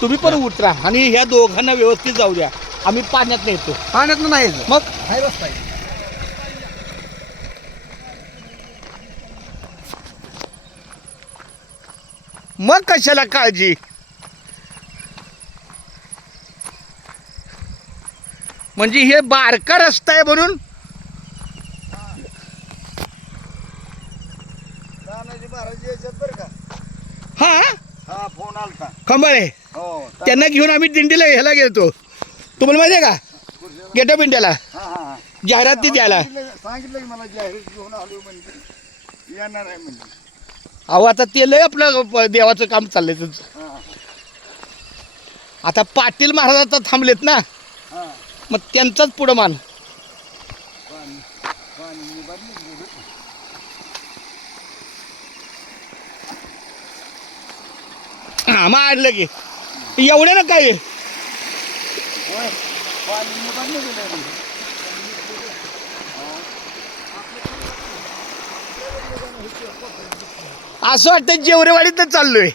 तुम्ही पण उतरा आणि ह्या दोघांना व्यवस्थित जाऊ द्या. आम्ही पाण्यात येतो. पाण्यात नाही मग हाय रस्ता आहे. मग कशाला काळजी. म्हणजे हे बारका रस्ता आहे म्हणून. तानाजी महाराज यायच्यात बरं का. हा हा फोन आलता. खंबाळे हो त्यांना घेऊन आम्ही दिंडीला ह्याला गेलतो. तुम्हाला माहिती आहे का गेटअप इंडियाला हा हा जाहिराती द्यायला. सांगितलं की मला जाहीर घेऊन आलो म्हणजे येणार आहे म्हणजे. अहो आता ते लय आपलं देवाचं काम चाललंय तुमचं. हा आता पाटील महाराज आता थांबलेत ना, हा मग त्यांचाच पुढं मान. पाणी पाणी निभारलं. मारलं की एवढे ना काय. पाणी निभारलं गेलं. असं वाटतं जेवरेवाडीतच चाललोय.